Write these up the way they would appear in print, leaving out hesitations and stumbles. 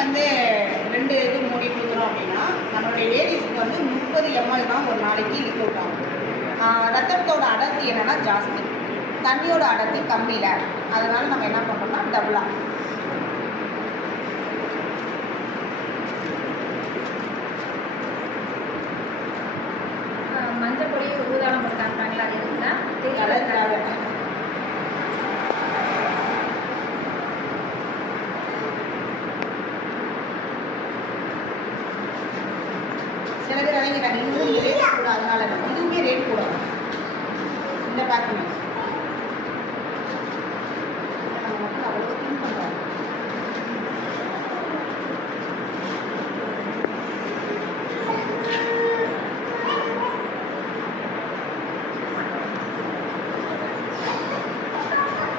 வந்து 2 இது மூடி கொடுக்குறோம் அப்படின்னா நம்மளுடைய லேடிஸ்க்கு வந்து 30 ml தான் ஒரு நாளைக்கு லிக்விட் ஆகும். ரத்தத்தோட அடர்த்தி என்னென்னா ஜாஸ்தி, தண்ணியோட அடர்த்தி கம்மியில். அதனால் நம்ம என்ன பண்ணுறோம்னா டபுளாக மஞ்சள் பொடி ஊதாரம் போட்டாங்களா? அது எதுக்குன்னா கலர் சில பேர் இறங்கிட்டாங்க. இன்னும் ரேட் கூட, அதனால இதுவுமே ரேட் கூட இந்த பேக்குமே நம்ம மட்டும் அவ்வளோ திங்க் பண்ணுறோம்.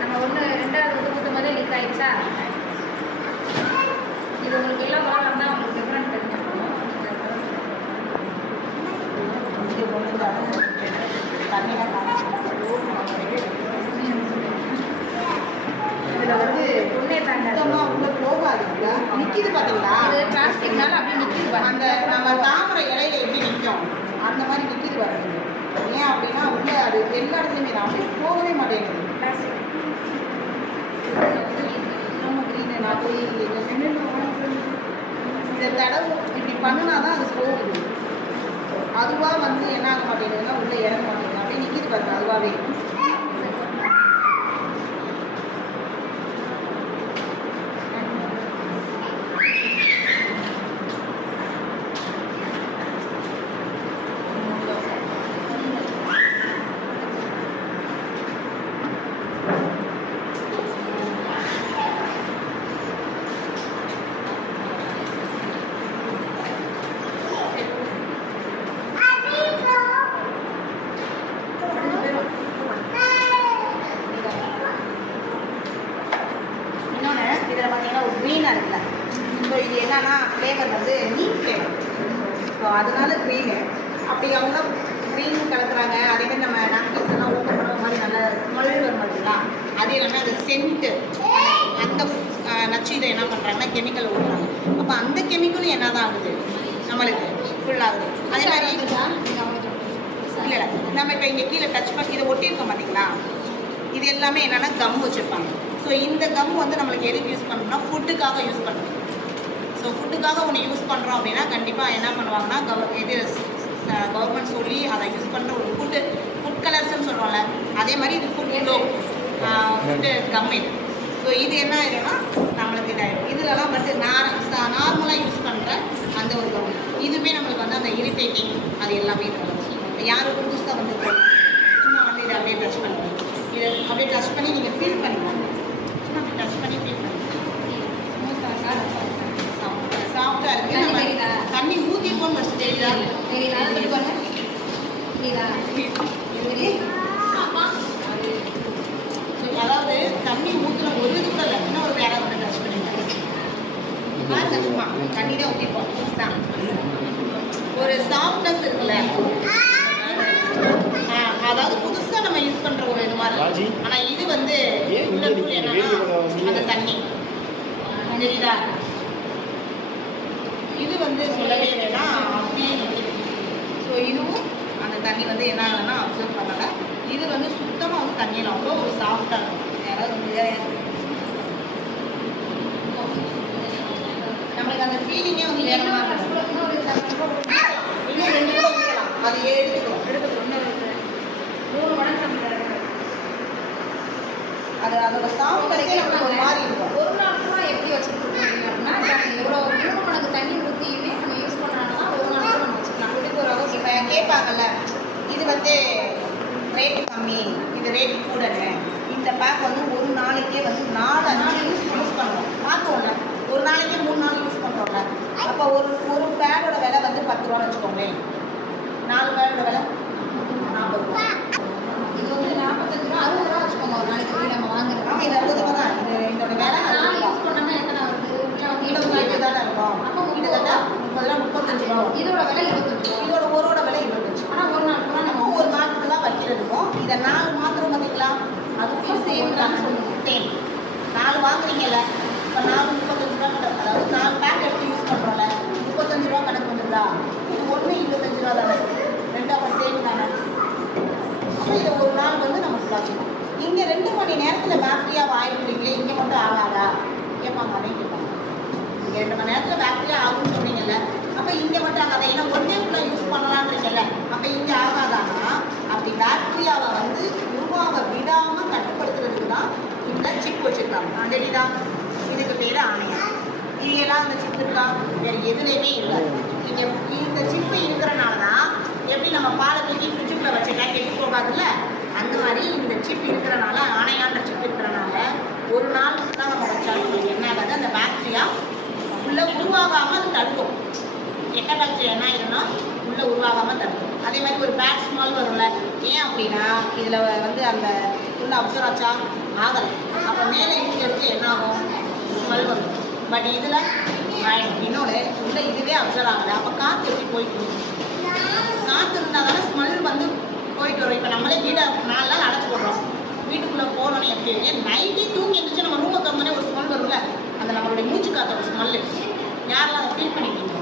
நம்ம ஒன்று 2வது ஊற்றும் போதே லீக் ஆயிடுச்சா? இது உங்களுக்கு எல்லாம் உரம் தான் உங்களுக்கு டிஃப்ரெண்ட் தெரிஞ்சுக்கணும். இதில் வந்து ஒன்றே சுத்தமாக உள்ள போகாதுங்களா? நிற்கிது பார்த்தீங்களா? இது பிளாஸ்டிக்னால அப்படியே நிற்கிது. அந்த நம்ம தாமரை இலையில எப்படி நிற்கும் அந்த மாதிரி நிற்கிது வருது. ஏன் அப்படின்னா உள்ள அது எல்லா இடத்துலையுமே தான் அப்படியே போகவே மாட்டேங்குது. பிளாஸ்டிக் நம்ம க்ரீன் நான் போய் இதை தடவு இப்படி பண்ணினா தான் அது போகுது. அதுவாக வந்து என்ன ஆக மாட்டேங்குதுன்னா உள்ளே இறங்க மாட்டேங்குது, அப்படியே நிற்கிது பாருங்க அதுவாகவே. இதில் பார்த்தீங்கன்னா ஒரு க்ரீனாக இருக்குல்ல, ஸோ இது என்னன்னா ஃப்ளேவர் வந்து நீட் ஃப்ளேவர். ஸோ அதனால க்ரீனு அப்படி அவங்க க்ரீன் கலக்குறாங்க. அதேமாதிரி நம்ம நாப்கின்ஸ் எல்லாம் ஓப்பன் பண்ணுற மாதிரி நல்ல ஸ்மெல் வரும் பார்த்தீங்களா? அது எல்லாமே அந்த சென்ட்டு அந்த நச்சு இதை என்ன பண்ணுறாங்கன்னா கெமிக்கல் ஊற்றுறாங்க. அப்போ அந்த கெமிக்கலும் என்ன தான் ஆகுது நம்மளுக்கு ஃபுல்லாகுது. அதே மாதிரி இல்லை நம்ம இப்போ இங்கே கீழே டச் பண்ணி இதை ஒட்டியிருக்கோம் பார்த்தீங்களா? இது எல்லாமே என்னென்னா கம் வச்சுருப்பாங்க. ஸோ இந்த கம் வந்து நம்மளுக்கு எதுக்கு யூஸ் பண்ணணும்னா ஃபுட்டுக்காக யூஸ் பண்ணணும். ஸோ ஃபுட்டுக்காக ஒன்று யூஸ் பண்ணுறோம் அப்படின்னா கண்டிப்பாக என்ன பண்ணுவாங்கன்னா கவர்மெண்ட் சொல்லி அதை யூஸ் பண்ணுற ஒரு ஃபுட் கலர்ஸ்ன்னு சொல்லுவோம்ல, அதே மாதிரி இது ஃபுட்டு கம் இது. ஸோ இது என்ன ஆயிடும்னா நம்மளுக்கு இதாகிடும். இதுலலாம் வந்து நார்மலாக யூஸ் பண்ணுற அந்த ஒரு கம், இதுவுமே நம்மளுக்கு வந்து அந்த இரிட்டேட்டிங் அது எல்லாமே இது வந்துச்சு. யாரும் புதுசாக வந்து சும்மா வந்து இதை அப்படியே டச் பண்ணுவோம். இதை அப்படியே டச் பண்ணி நீங்கள் ஃபீல் பண்ணிக்கோங்க. சும்மா அப்படி டச் பண்ணி ஃபீல் பண்ணிக்கோங்க. சாஃப்டாக இருக்குது. தண்ணி ஊற்றிப்போம் ஃபஸ்ட்டு தெரியுதா? அதாவது தண்ணி ஊற்றுன ஒரு இது கூட இல்லை, இன்னும் ஒரு வேலை வந்து டச் பண்ணிக்கலாம். சும்மா தண்ணி தான் ஊற்றிப்போம் தான் ஒரு சாஃப்ட்னஸ் இருக்குல்ல. அதாவது புதுசாக நம்ம யூஸ் பண்ணுற ஒரு இது மாதிரி. ஆனால் இது வந்து என்னன்னா அந்த தண்ணி தெரியுதா? இது வந்து சொல்லவே இல்லைன்னா அப்படியே நிற்கிது. ஸோ இதுவும் அந்த தண்ணி வந்து என்ன ஆகுதுன்னா அப்சர்வ் பண்ணலை. இது வந்து சுத்தமாக வந்து தண்ணியில் அவ்வளோ ஒரு சாஃப்டாக இருக்கும். யாராவது வந்து நம்மளுக்கு அந்த ஃபீலிங்கே வந்து வேறு மாதிரி இருக்கும். இன்னும் 2 கூட ஊற்றலாம், அது எடுத்துக்கிறோம். மூணு மடங்கு நம்ம அது அதோட சாஃப்ட்னஸே நமக்கு ஒரு மாதிரி இருக்கும். ஒரு நாள் கூட எப்படி வச்சுட்டு இருக்கீங்க அப்படின்னா இவ்வளோ 3 மடங்கு தண்ணி ஊற்றியுமே நம்ம யூஸ் பண்ணுறாங்கன்னா ஒரு நாள் கூட நம்ம வச்சுக்கலாம். 24 hours. இப்போ கேட்பாங்கல்ல, இது வந்து ரேட்டு கம்மி, இது ரேட்டு கூடன்னு. இந்த பேக் வந்து ஒரு நாளைக்கே வந்து 4 நாள் யூஸ் பண்ணுறோம். பார்த்துவோம்ல, ஒரு நாளைக்கே 3 நாள் யூஸ் பண்ணுறோம்ல. அப்போ ஒரு பேடோட விலை வந்து 10 ரூபான்னு வச்சுக்கோங்களேன். 4 பேடோட விலை 40 ரூபா. இது வந்து 45 ரூபா 60 ரூபா வச்சுக்கோங்க ஒரு நாளைக்கு போய் நம்ம வாங்குறோம். ஆமாம், இது 60 ரூபா தான். இதோட விலை நாள் யூஸ் பண்ணோம்னா எத்தனை வருது? 25 தானே இருக்கும். அப்போ கிட்டத்தட்ட 35 ரூபா. இதோட விலை 25 ரூபா. இதோட ஒரோட விலை 25. ஆனால் ஒரு நாள் கூட நம்ம ஒரு நாளுக்கு தான் வைக்கிறதுக்கும் இதை 4 மாத்திரம் பார்த்திங்களா? அதுக்கும் சேம் தான் சொல்லுவோம். சேம் 4 வாங்குறீங்கல்ல, இப்போ 35 ரூபா கணக்கு, அதாவது 4 பேக் எடுத்து யூஸ் பண்ணுறோம்ல, 35 ரூபா கணக்கு வந்துருதா? இது ஒன்று 25 ரூபா தானே, ரெண்டாவது சேம் தானே. அப்போ இதை ஒரு நாள் வந்து நம்ம ஃபுல்லாச்சுக்கணும். இங்கே 2 மணி நேரத்தில் பேக்டீரியாவை ஆயிடுறீங்களே, இங்கே மட்டும் ஆகாதா கேட்பாங்க, அதையும் கேட்பாங்க. இங்கே 2 மணி நேரத்தில் பேக்டீரியா ஆகும்னு சொன்னீங்கல்ல, அப்போ இங்கே மட்டும் ஆகாதா? ஏன்னா ஒன்றே ஃபுல்லாக யூஸ் பண்ணலான்றீங்கல்ல, அப்போ இங்கே ஆகாதானா? அப்படி பேக்டீரியாவை வந்து உருவாக விடாமல் கட்டுப்படுத்துறதுக்கு தான் இந்த சிப் வச்சுருக்காங்க. தெரியுதா? இதுக்கு பேர் ஆணையம். இங்கெல்லாம் அந்த சிப் இருக்கா? வேறு எதுலேயுமே இல்லை. இங்கே இந்த சிப்பு இருக்கிறனால தான் எப்படி நம்ம பாலை தூக்கி ஃப்ரிட்ஜுக்குள்ளே வச்சுட்டா கெட்டு போகாதுல்ல, அந்த மாதிரி இந்த சிப் இருக்கிறனால, ஆணையான்ற சிப் இருக்கிறனால ஒரு நாள் தான் நம்ம வச்சாலும் நமக்கு என்ன ஆகாது, அந்த பேக்டீரியா உள்ளே உருவாகாமல் அது தடுக்கும். கெட்ட பாக்டீரியா என்ன ஆகிடும்னா உள்ளே உருவாகாமல் தடுக்கும். அதே மாதிரி ஒரு பேட் ஸ்மெல் வரும்ல, ஏன் அப்படின்னா இதில் வந்து அந்த உள்ள அப்சர்வ் ஆச்சா ஆகலை, அப்போ மேலே இருக்கிறதுக்கு என்ன ஆகும், ஸ்மெல் வரும். பட் இதில் இன்னொன்று உள்ள இதுவே அப்சர்வ் ஆகலை, அப்போ காற்று எப்படி போயிட்டு வரும்? காற்று இருந்தால் தானே ஸ்மெல் வந்து போயிட்டு வரும். இப்போ நம்மளே வீடை 4 நாள் அடைச்சி போடுறோம், வீட்டுக்குள்ளே போகணுன்னு எப்படி நைட்டே தூங்கி இருந்துச்சு நம்ம ரூமை கம்மனே ஒரு ஸ்மெல் வரும்ல, அந்த நம்மளுடைய மூச்சு காற்றோட ஸ்மெல்லு. யாரெல்லாம் அதை ஃபீல் பண்ணிக்கிங்க?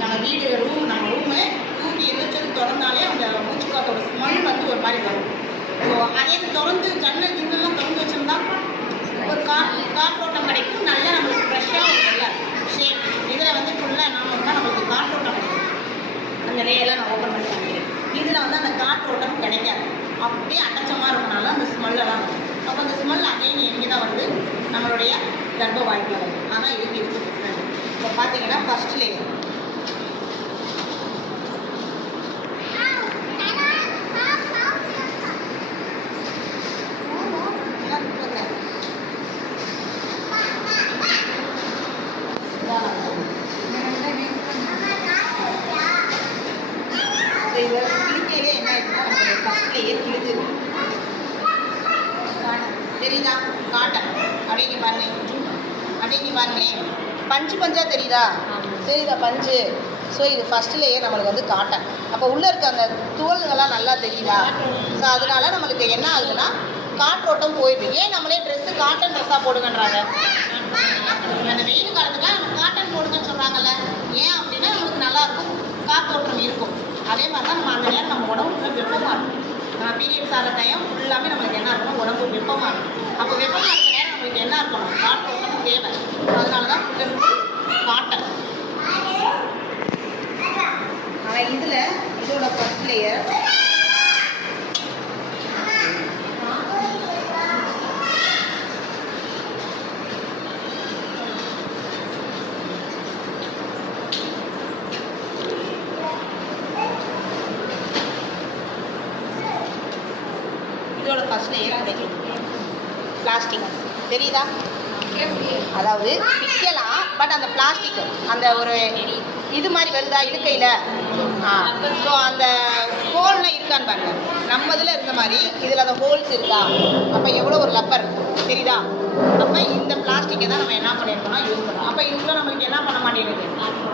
நம்ம வீடு நம்ம ரூமு தூங்கி எந்திரிச்சது திறந்தாலே அந்த மூச்சு காற்றோட ஸ்மெல் வந்து ஒரு மாதிரி வரும். ஸோ அதே திறந்து ஜன்னல் கிண்ணெல்லாம் திறந்து வச்சுருந்தா ஒரு காற்றோட்டம் கிடைக்கும், நல்லா நம்மளுக்கு ஃப்ரெஷ்ஷாக இருக்கும்ல ஷேப். இதில் வந்து ஃபுல்லாக என்ன பண்ணால் நம்மளுக்கு காற்றோட்டம் கிடைக்கும். அந்த ரேயெல்லாம் நான் ஓப்பன் பண்ணி காமிக்கிறேன். இதில் வந்து அந்த காற்றோட்டம் கிடைக்காது, அப்படியே அடைச்சமாக இருக்கனால அந்த ஸ்மெல்லெல்லாம் வரும். அப்போ அந்த ஸ்மெல் அகைன் எங்கே தான் வந்து நம்மளுடைய கர்ப்ப வாய்ப்பில் வருது. ஆனால் இதுக்கு இருக்குது. இப்போ பார்த்தீங்கன்னா ஃபர்ஸ்ட் லேயர் கிழிக்கையிலே என்ன ஆயிடுச்சுன்னா நம்மளுடைய ஃபர்ஸ்ட் லேயர் கிழிஞ்சிருக்கு. தெரியுதா? காட்டன் அப்படியே பாருங்க, அப்படியே பாருங்களேன், பஞ்சு பஞ்சாக தெரியுதா? தெரியுதா பஞ்சு? ஸோ இது ஃபர்ஸ்ட் லேயர் நம்மளுக்கு வந்து காட்டன். அப்போ உள்ளே இருக்க அந்த தோல்கள்லாம் நல்லா தெரியுதா? ஸோ அதனால நம்மளுக்கு என்ன ஆகுதுன்னா காற்றோட்டம் போயிடுது. ஏன் நம்மளே ட்ரெஸ்ஸு காட்டன் ட்ரெஸ்ஸாக போடுங்கன்றாங்க? அந்த வெயில் காலத்துக்குலாம் நம்ம காட்டன் போடுங்கன்னு சொல்கிறாங்கல்ல, ஏன் அப்படின்னா நம்மளுக்கு நல்லாயிருக்கும், காற்றோட்டம் இருக்கும். அதே மாதிரி தான் நம்ம அந்த நேரம் நம்ம உடம்பு ஃபுல்லாக வெப்பமாக இருக்கும். நம்ம பீரியட்ஸ் ஆகிற டைம் ஃபுல்லாமே நம்மளுக்கு என்ன இருக்கணும், உடம்பு வெப்பமாக இருக்கும். அப்போ வெப்பமாக இருக்கிற நேரம் நம்மளுக்கு என்ன இருக்கணும், காற்றோட்டம் தேவை. அதனால தான் காட்டன். ஆனால் இதில் இதோட ஃபர்ஸ்ட் லேயர் ஃபர்ஸ்ட் லேயர் கிடைக்கும் பிளாஸ்டிக். தெரியுதா? அதாவது பிக்கலாம், பட் அந்த பிளாஸ்டிக் அந்த ஒரு இது மாதிரி வருதா இடுக்கையில்? ஸோ அந்த ஹோல்லாம் இருக்கான்னு பாருங்க. நம்ம இதில் இருந்த மாதிரி இதில் அந்த ஹோல்ஸ் இருக்கா? அப்போ எவ்வளோ ஒரு லப்பர் தெரியுதா? அப்போ இந்த பிளாஸ்டிக்கை தான் நம்ம என்ன பண்ணியிருக்கோம்னா யூஸ் பண்ணுறோம். அப்போ இதுக்குள்ள நம்மளுக்கு என்ன பண்ண மாட்டேங்குது,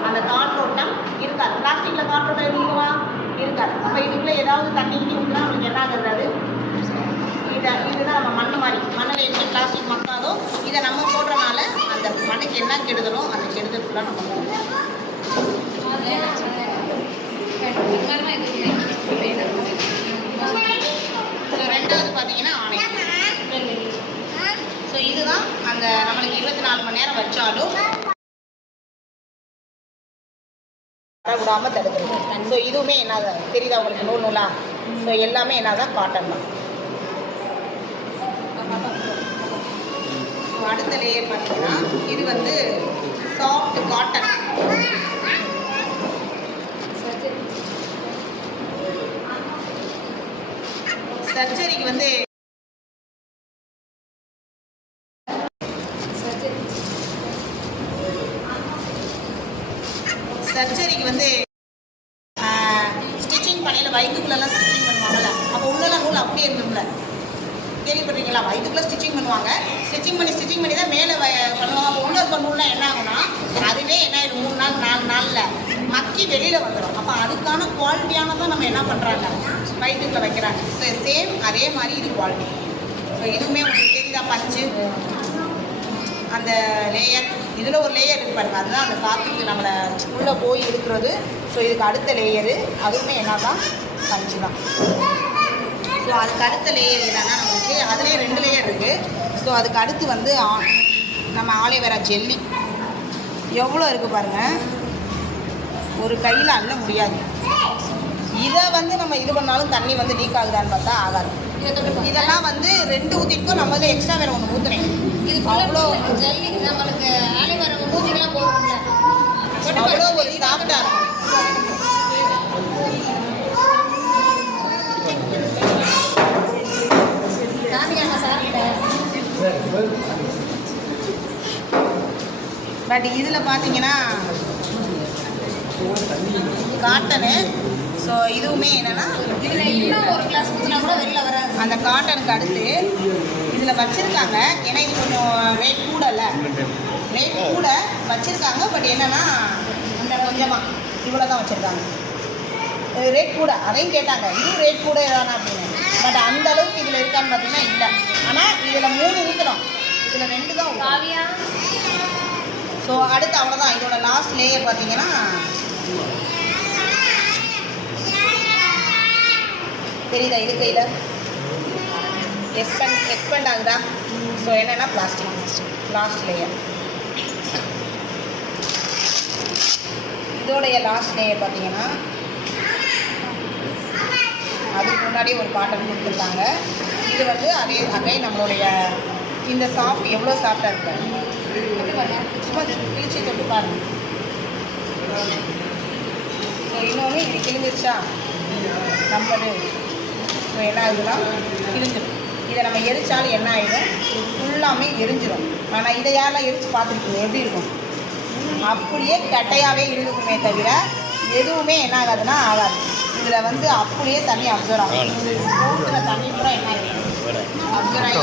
அந்த காற்றோட்டம் இருக்காது. பிளாஸ்டிக்கில் காற்றோட்டம் இருக்குவா? இருக்காது. அப்போ இதுக்குள்ளே ஏதாவது தண்ணி ஊற்றினா நம்மளுக்கு என்ன ஆகுறது, இதுதான் நம்ம மண் மாதிரி. மண்ணில் எப்படி பிளாஸ்டிக் மக்காதோ இதை நம்ம போடுறதுனால அந்த மண்ணுக்கு என்ன கெடுதலோ அந்த கெடுதல் ஃபுல்லாக நம்ம போடுறோம். ரெண்டாவது பார்த்தீங்கன்னா ஆணையம். ஸோ இதுதான் அந்த நம்மளுக்கு 24 மணி நேரம் வச்சாலும் வரவிடாமல் தடுக்கிறது. ஸோ இதுவுமே என்னதான் தெரியுதா உங்களுக்கு, நூல் நூலா? ஸோ எல்லாமே என்னதான் காட்டன் தான். அடுத்த லேயர் பார்த்தீங்கன்னா இது வந்து சாஃப்ட் காட்டன். சர்ஜரிக்கு வந்து ஸ்டிச்சிங் பண்ணையில் வயிற்றுக்குள்ளெல்லாம் ஸ்டிச்சிங் பண்ணுவாங்கல்ல, அப்போ உள்ளெல்லாம் நூல் அப்படியே இருந்தும்ல, கேள்விப்பட்டிருக்கீங்களா? வயிற்றுக்குள்ளே ஸ்டிச்சிங் பண்ணுவாங்க. ஸ்டிச்சிங் பண்ணி தான் மேலே பண்ணுவாங்க. அப்போ உள்ள இருக்க நூல்லாம் என்ன ஆகும்னா அதுவே என்ன ஆகிடும், 3 நாள் 4 நாளில் மக்கி வெளியில் வந்துடும். அப்போ அதுக்கான குவாலிட்டியானதான் நம்ம என்ன பண்ணுறாங்க, வயிற்றுக்குள்ளே வைக்கிறாங்க. ஸோ சேம் அதே மாதிரி இது குவாலிட்டி. ஸோ இதுவுமே உங்களுக்கு தெரியுதா பஞ்சு? அந்த லேயர், இதில் ஒரு லேயர் இருக்கு பாருங்க, அதுதான் அந்த காற்றுக்கு நம்மளை உள்ளே போய் இருக்கிறது. ஸோ இதுக்கு அடுத்த லேயரு அதுவுமே என்ன தான் பஞ்சு தான். ஸோ அதுக்கு அடுத்த லேயர் என்னன்னா நம்மளுக்கு அதுலேயே 2 லேயர் இருக்குது. ஸோ அதுக்கு அடுத்து வந்து நம்ம ஆலிவேரா ஜெல்லி எவ்வளோ இருக்குது பாருங்கள், ஒரு கையில் அள்ள முடியாது. இதை வந்து நம்ம இது பண்ணாலும் தண்ணி வந்து லீக் ஆகுதான்னு பார்த்தா ஆகாது. இதெல்லாம் வந்து 2 ஊற்றிக்கும் நம்ம வந்து எக்ஸ்ட்ரா வேறு ஒன்று ஊற்றுறேன். இது அவ்வளோ ஜெல்லி நம்மளுக்கு ஆலிவேரா மூஞ்சிக்கெல்லாம் போடுறோம்ல, அவ்வளோ ஒரு சாஃப்டாக இருக்கும். பட் இதில் பார்த்தீங்கன்னா காட்டனு. ஸோ இதுவுமே என்னென்னா இதில் இன்னும் ஒரு கிளாஸ் ஊற்றினா கூட வெளில வராது. அந்த காட்டனுக்கு அடுத்து இதில் வச்சுருக்காங்க. ஏன்னா இது கொஞ்சம் ரேட் கூட இல்லை, ரேட் கூட வச்சுருக்காங்க. பட் என்னென்னா அந்த கொஞ்சமாக இவ்வளோ தான் வச்சுருக்காங்க. ரேட் கூட அதையும் கேட்டாங்க, இதுவும் ரேட் கூட ஏதானா அப்படின்னு. பட் அந்த அளவுக்கு இதில் இருக்கான்னு பார்த்தீங்கன்னா இல்லை. ஆனால் இதில் 3 ஊற்றுறோம், இதில் 2 தான் ஊற்றுறோம். ஸோ அடுத்து அவ்வளோதான். இதோட லாஸ்ட் லேயர் பார்த்தீங்கன்னா தெரியுதா, இது கையில் எக்ஸ்பெண்ட் ஆகுதா? ஸோ என்னென்னா பிளாஸ்டிக் லாஸ்ட் லேயர். இதோடைய லாஸ்ட் லேயர் பார்த்தீங்கன்னா அதுக்கு முன்னாடி ஒரு காட்டன் கொடுத்துருக்காங்க. இது வந்து அதே நம்மளுடைய இந்த சாஃப்ட் எவ்வளோ சாஃப்டாக இருக்கு, சும்மா கிழிச்சி தொட்டு பாருங்க. ஸோ இன்னொன்று இது கிழிஞ்சிருச்சா நம்மளது. ஸோ என்ன ஆகுதுன்னா கிழிஞ்சிடும். இதை நம்ம எரிச்சாலும் என்ன ஆகிடும், ஃபுல்லாமே எரிஞ்சிடும். ஆனால் இதை யாரெல்லாம் எரிச்சு பார்த்துருக்கீங்க, எப்படி இருக்கும்? அப்படியே கட்டையாகவே இருக்குமே தவிர எதுவுமே என்ன ஆகாதுன்னா ஆகாது. இதில் வந்து அப்படியே தண்ணி அப்சர்வ் ஆகும். ஊற்றுற தண்ணி கூட என்ன ஆகிடும், அப்சர்வ் ஆகி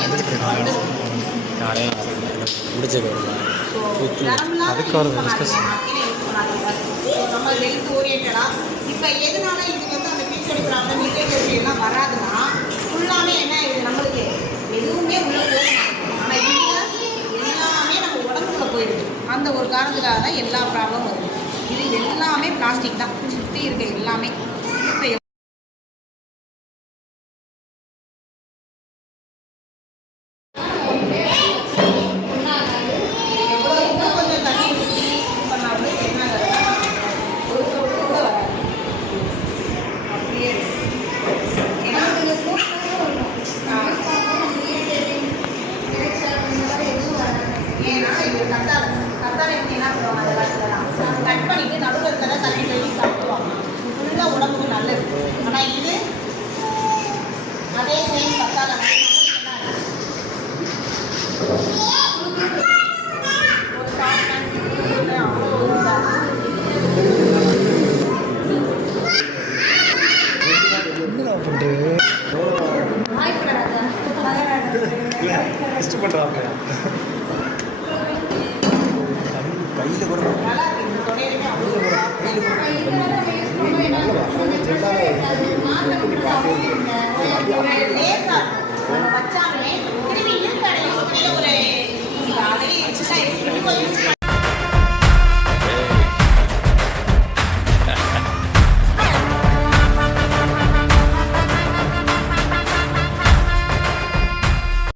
நம்ம ஹெல்த் ஓரியன்டாக இப்போ எதனால இது வந்து அந்த பீஸ் எடுக்கிறாங்க நிலைகள் எல்லாம் வராதுன்னா ஃபுல்லாமே என்ன ஆகிடுது, நம்மளுக்கு எதுவுமே உள்ள போகும். ஆனால் இதில் எல்லாமே நம்ம உடம்புக்குள்ள போயிடுது. அந்த ஒரு காரணத்துக்காக தான் எல்லா ப்ராப்ளமும் வருது. இது எல்லாமே பிளாஸ்டிக் தான், சுற்றி இருக்க எல்லாமே. இப்போ கட் பண்ணிட்டு நடுவில் இருக்கிறத தண்ணி கழுவி சாப்பிடுவாங்க, ஃபுல்லாக உடம்புக்கு நல்லது. ஆனால் இது அதே சேம் கத்தாழை நல்லா இருக்கு. இந்த தொடையிலுமே லேசா நம்ம வச்சாலே திரும்பி இழுக்க ஒரு ஆல்ரெடி எக்ஸசைஸ் யூஸ்